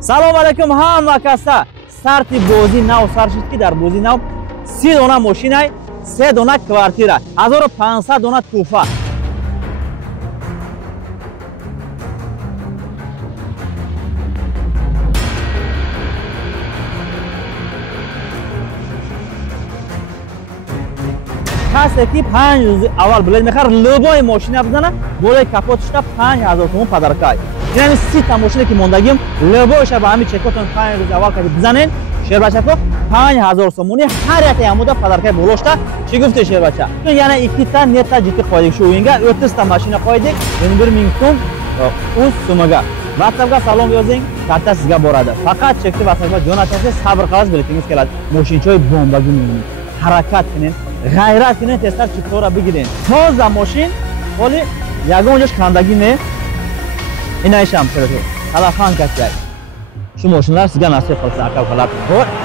салом алайкум ҳама каса. Старти бозӣ нав сар шуд ки дар бозӣ нав 30 дона мошинай, 3 дона квартира, 1500 дона туҳфа. کسی که 5 روز اول بلد میخواد لبای ماشین بزنه بالای کاپوتش تا 5000 تومان پدرکای. این همین 30 تا ماشینی که موندگیم لبایش با همین چکاتون 5 روز اول که بزنین شیر بچه کو 5000 تومانی هر یک عمود پدرکای بولاشتا چی گفته شیر بچه؟ تو یعنی 2 تا نتا جیتی خواهید شو اینجا 30 تا ماشین خواهید این بر میگم اون سومگا واتساپ سلام یازین کارت سیگا براده فقط چکتی واتساپ جون اتاس صبر خلاص بلیتینگز کلاد ماشین چای بمبگی میمونید حرکت کنین غیرت کنین تستر چطور بگیرین تازه ماشین ولی یگان اونجاش خندگی نه اینایش هم کرده حالا خان کسی شو ماشینlar سیگا نصیب خالص عقب خلاص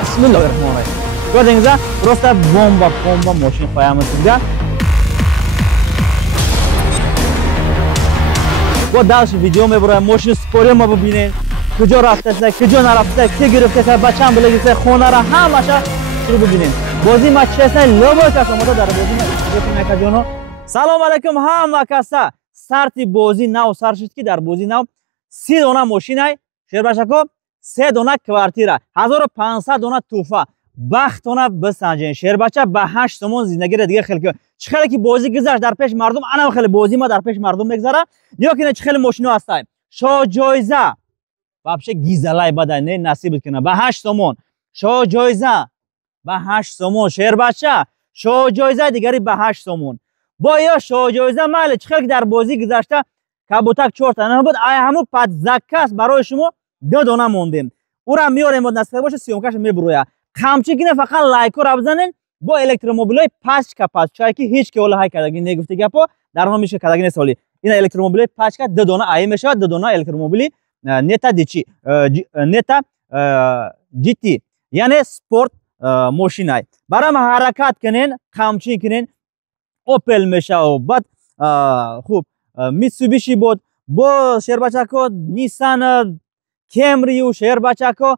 بسم الله الرحمن الرحیم gördüğünüzde просто bomba ماشین خواهیم سیگا با دالش ویدیو میبرم ماشین سپوری ما ببینین کجا رفته کجا نرفته کی گرفته بچه‌ام بلگیسه خونه را همش رو ببینین بازی ما چه لوبو کسا ما در بازی ما جونو سلام علیکم همه کسا سارتی بازی نو سر شد که در بازی نو 30 دونه ماشینای شیر باشکو 3 دونه کوارتیرا 1500 دونه توفا بختونه بسنجین شیر بچه به 8 تومن زندگی را دیگه خیلی چه خیلی که بازی گذشت در پیش مردم انا خیلی بازی ما در پیش مردم میگذره یا که چه خیلی ماشینو هستای شو جایزه بابشه گیزلای بده نه نصیب کنه به 8 تومن شو جایزه به 8 تومن شیر بچه شو جایزه دیگری به 8 تومن با یا شو جایزه مال چه خیلی در بازی گذشته کبوتک 4 تا نه بود آیا همو پد زکاس برای شما 2 دونه موندیم او را میاریم بود نصیب باشه سیومکش میبرویا خامچه گینه فقط لایک رو بزنین با الکتروموبیلای پاچکا پاچای که هیچ که ولا های کردگی نگفته گپو در ما میشه کردگی نسالی این الکتروموبیلای پاچکا 2 دونه ای میشه 2 دونه الکتروموبیلی نتا دیچی نتا جیتی یعنی سپورت ماشینای برام حرکت کنین خامچه کنین اوپل میشه و بعد خوب میتسوبیشی بود با شیر بچکو نیسان کمری و شیر بچکو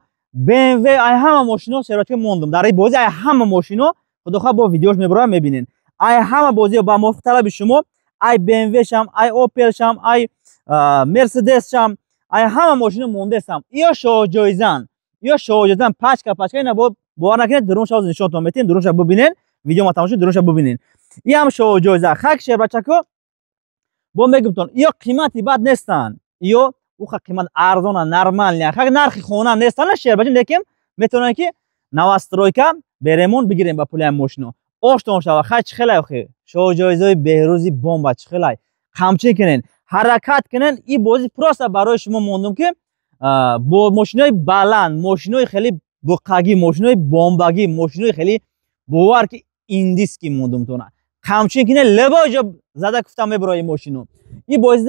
BMW ای همه ماشینا شیر بچکو موندم در این بازی ای همه ماشینا خودخواه با ویدیوش میبرم میبینین ای همه بازی با مختلف شما ای BMW شم ای اوپل شم ای مرسدس شم ای همه ماشینا مونده سم یا شو جایزن پاچکا اینا باور نکنید درون شاوز نشونتون میتین درونش ببینین ویدیو ما تماشا درونش ببینین این هم شو جایزه خاک شیر بچکو با میگمتون یا قیمتی بد نیستن یا او قیمت ارزان نرمال نه خاک نرخ خونه نیستن شیر بچه لیکن میتونن که نواسترویکا برمون بگیریم با پول ماشینو آشتون شوا خاک خیلی خوبه شو جایزه بهروزی بمب خیلی خامچه کنین حرکت کنین این بازی پروسه برای شما موندم که با ماشینای بلند ماشینای خیلی بقاگی ماشینای بمبگی ماشینای خیلی باور که ایندیس کی موندم تو نه خامچه کنین لبا جا زده گفتم برای ماشینو این بازی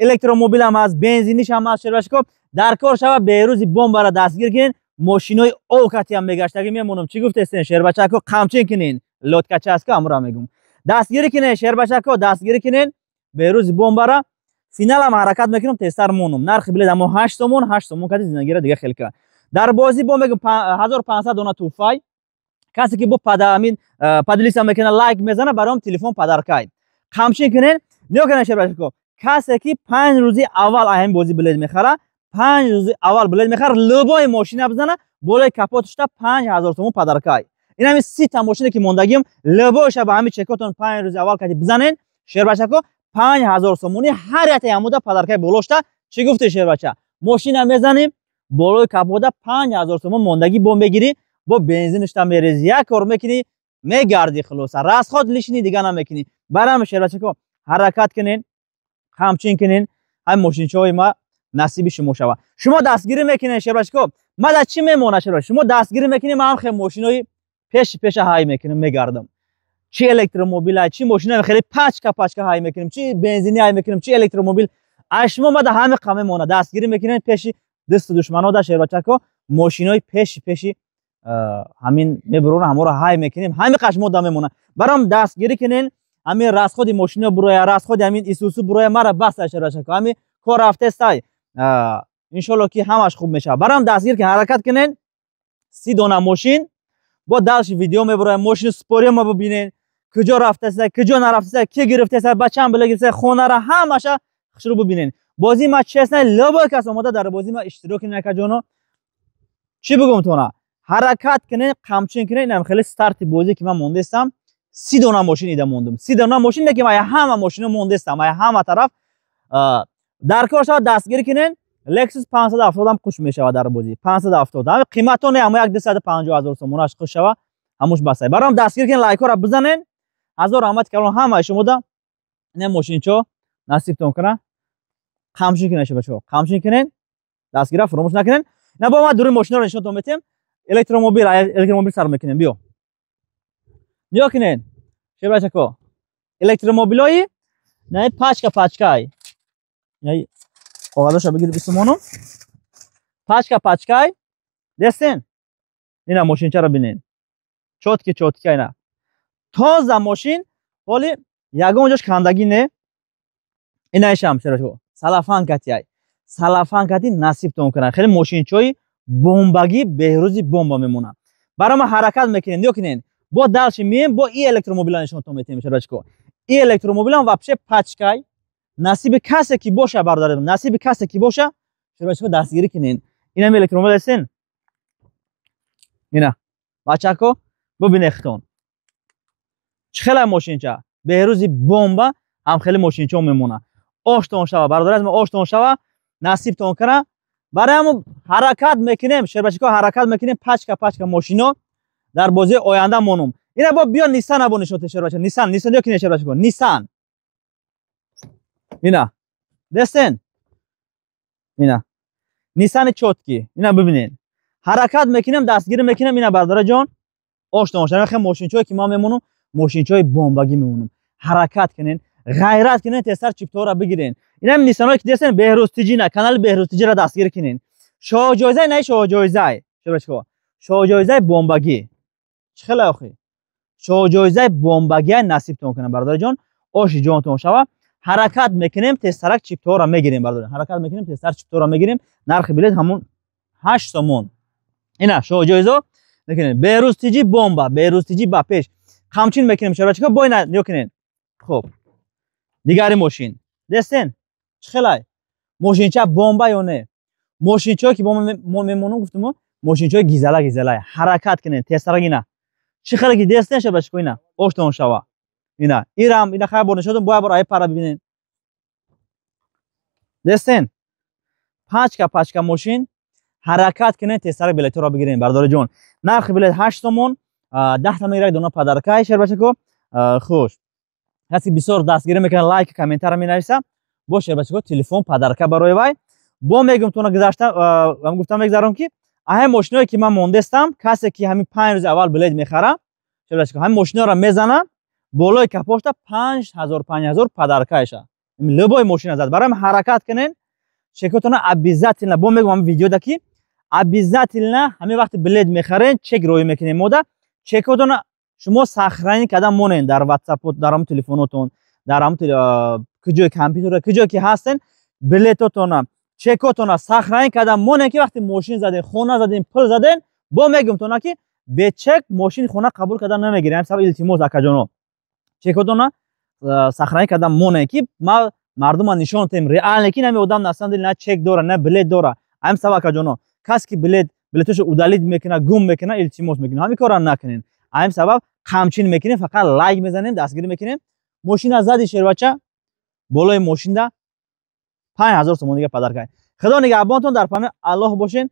الکتروموبیل هم از بنزینیش هم از شربش کو در کار شوا بهروزی بمب را دستگیر کنین ماشینای اوکاتی هم میگشتگی میمونم چی گفته استن شیر بچه کو خامچه کنین لوتکا چاسکا امرا میگم دستگیری کنین شیر بچه کو دستگیری کنین بهروزی بمب را فینال هم حرکت میکنم تستر مونم نرخ بلد اما 8 تومن کدی زندگی را دیگه خیلی که در بازی با میگم 1500 دونه توفای کسی که با پدامین پدلیس هم میکنه لایک میزنه برام تلفن پدرکای خامچه کنین نیا کنین شیر بچه کو کسی که 5 روزی اول اهم بازی بلد میخره 5 روزی اول بلد میخره لبای ماشین بزنه بالای کاپوتش تا 5000 تومان پدرکای این همین 30 تا ماشینی که موندگیم لبایش با همین چکاتون 5 روز اول که بزنین شیر بچه کو 5000 تومانی هر یک عمود پدرکای بولاشتا چی گفته شیر بچه ماشین میزنیم بالای کاپوت 5000 تومان موندگی بم بگیری با بنزینش تا میریزی یک کار میکنی میگردی خلاص راست خود لیشنی دیگه نمیکنی برام شیر بچه کو حرکت کنین همچین کنین هم ماشین چوی ما نصیب شما شوا شما دستگیری میکنین شیر بچه کو ما در چی میمونه شیر بچه شما دستگیری میکنین ما هم خیلی ماشینای پیش های میکنیم میگردم چی الکتروموبیل چی ماشین خیلی پاچکا های میکنیم چی بنزینی های میکنیم چی الکتروموبیل اشما ما در همه قمه مونه دستگیری میکنین پیش دست دشمنو در شیر بچه کو ماشینای پیش همین میبرون همو رو های میکنیم همین قشمو دم میمونه برام دستگیری کنین همین راست خودی ماشین بروی راست خودی همین ایسوسو بروی مرا بس شیر بچه کو همین کار رفته استای انشالله که همش خوب میشه. برام دستگیر که حرکت کنین 30 دانه ماشین با دلش ویدیو میبره. ماشین سپوری ما ببینین کجا رفته است کجا نرفته است کی گرفته است بچه‌ام بلگیسه خونه را همش شروع ببینین. بازی ما چه است لبا کس اومده در بازی ما اشتراک نکنه چی بگم تو نه حرکت کنین قمچین کنین. اینم خیلی استارت بازی که من مونده استم 30 دانه ماشین ایده موندم. 30 دانه ماشین ده که من همه ماشین مونده استم. من همه طرف در کار شد دستگیر کنین. لکسوس 570 هم خوش میشه در بازی 570 هم قیمت اون هم 1,250,000 تومانش خوش شوه هموش بسای. برام دستگیر کنین لایک رو بزنین. هزار رحمت کردم همه شما دا نه ماشین چو نصیبتون کنه. خاموشی کنین بچه‌ها خاموشی کنین دستگیر فراموش نکنین. نه با ما دور ماشین رو نشونتون میدیم. الکتروموبیل سر میکنیم. بیا نیا کنین چه بچه‌ها الکتروموبیلای نه پاچکای نه کاغذاشو بگیر بسمونو پاچکای دستین. اینا ماشین چرا ببینین چوتکی اینا تازه ماشین ولی یگان اونجاش کندگی نه. اینایش هم چرا سلافان کتی نصیبتون کنه. خیلی ماشین چوی بمبگی بهروزی بمب میمونه. برای ما حرکت میکنین دیو کنین با دلش میم با این الکتروموبیل نشونتون میدیم. چرا این الکتروموبیل هم واپشه پاچکای نصیب کسی کی باشه برداره نصیب کسی کی باشه چرا دستگیری کنین. اینا الکتروموبیل هستین. اینا بچه‌ها ببینید خودتون خیلی ماشین چه بهروزی بمب هم خیلی ماشین چه میمونه. آشتون شوا برادر از ما آشتون شوا نصیبتون کنه. برای هم حرکت میکنیم شربچکا حرکت میکنیم پاچکا ماشینا در بازی آینده مونم. اینا با بیا نیسان ابو نشوت شربچکا نیسان دیگه کی شربچکا نیسان اینا دستن اینا نیسان چوتکی اینا ببینین حرکت میکنیم دستگیر میکنیم. اینا برادر جان آشتون شوا خیلی ماشین چوی که ما میمونم ماشین چوی بمبگی میمونم. حرکت کنین غیرت کنین تستر چیپتو را بگیرین. اینا هم نیسانایی که دستن بهروز تیجی نه کانال بهروز تیجی را دستگیر کنین. شاه جایزه نه شاه جایزه چرا شاه جایزه بمبگی خیلی آخی شاه جایزه بمبگی نصیبتون کنه برادر جان. آش جانتون شوا حرکت میکنیم تسترک چیپتو را میگیریم برادر. حرکت میکنیم تستر چیپتو را میگیریم. نرخ بلیط همون 8 تومان. اینا شاه جایزه میکنین بهروز تیجی بمب بهروز تیجی با پیش همچین میکنیم چرا با اینا نیکنین. خب دیگری ماشین دستن خیلی ماشین چه بمب یا نه ماشین چه که با ما میمونم گفتم ماشین چه گیزلا حرکت کنین تسترک اینا چه خیلی دستن شو بچه اینا آشتون شوا اینا ایرام اینا خیلی برنده شدم باید برای پارا ببینین. دستن پاچکا ماشین حرکت کنین تسترک بلیط رو بگیرین برادر جان. نرخ بلیط 8 تومان 10 تومان یک دونه پدرکای شهر بچه خوش کسی بسیار دستگیری میکنه لایک کامنتار می نویسه باشه بچه‌ها تلفن پدرکا برای وای با میگم تو گذاشتم گفتم میگذارم که همین ماشینایی که من مونده استم کسی که همین 5 روز اول بلید میخره چه بچه‌ها همین ماشینا را میزنه بالای کپوشت 5,000 پدرکایشه این لبای ماشین زد. برام حرکت کنین چکتون ابیزات نه با میگم ویدیو دکی ابیزات نه همین وقت بلید میخرین چک روی میکنین مودا چکتون شما سخرانی کدام مونین در واتساپ در هم تلفنتون در هم کجای کامپیوتر کجای که هستن بلیتتون چکتون سخرانی کدام مونین که وقتی ماشین زدین خونه زدین پول زدین با میگم تو که به چک ماشین خونه قبول کردن نمیگیرن. سبب التماس اکجانو چکتون سخرانی کدام مونین که ما مردم نشون تیم ریال کی نمی آدم نسند نه چک داره نه بلیت داره هم سبب اکجانو کس کی بلیتش ودالید میکنه گم میکنه التماس میکنه همین کارا نکنین. همین سبب همچین میکنیم فقط لایک میزنیم دستگیری میکنیم. ماشین از زدی شیر بچه بالای ماشین ده 5,000 تومان دیگه پدرکای. خدا نگهبانتون در پناه الله باشین.